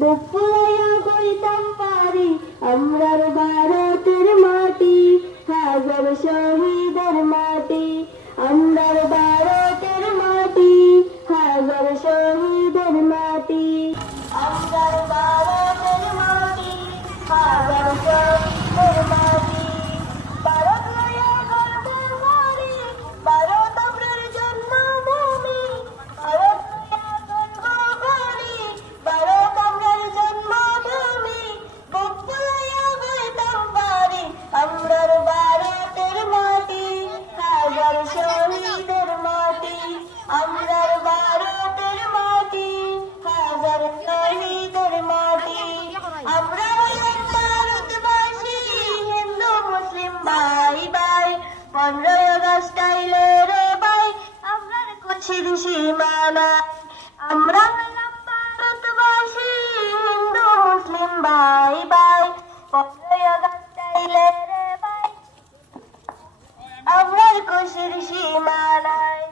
বুক ফুলাইয়া কইতাম পারি আমরার ভারতের মাটি, হাজার শহীদের মাটি, আমরার ভারতের মাটি, হাজার শহীদের মাটি, আমরার ভারতের মাটি, হাজার শহীদের মাটি। ভারত লইয়া গর্ব করি, ভারত আমরার জন্মভূমি, ভারত লইয়া গর্ব করি, ভারত আমরার জন্মভূমি। বুক ফুলাইয়া কইতাম পারি আমরার ভারতের মাটি, হাজার শহীদের মাটি, আমরার ভারতের মাটি, হাজার শহীদের মাটি। আমরা হইলাম ভারতবাসী, হিন্দু মুসলিম ভাই ভাই, 15 আগস্ট আইলে রে ভাই আমরার কুচির সীমানা। আমরা হইলাম ভারতবাসী, হিন্দু মুসলিম ভাই ভাই, 15 আগস্ট আইলে রে ভাই আমরার কুচির সীমানায়।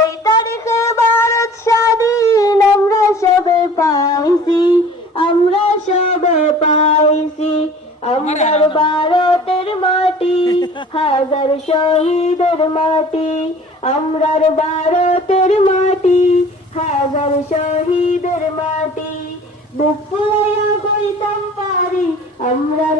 এই তারিখে ভারত স্বাধীন আমরা সবে পাইছি, আমরা সবে পাইছি। আমরার ভারতের মাটি, হাজার শহীদের মাটি, আমরার ভারতের মাটি, হাজার শহীদের মাটি। বুক ফুলাইয়া কইতাম পারি আমরার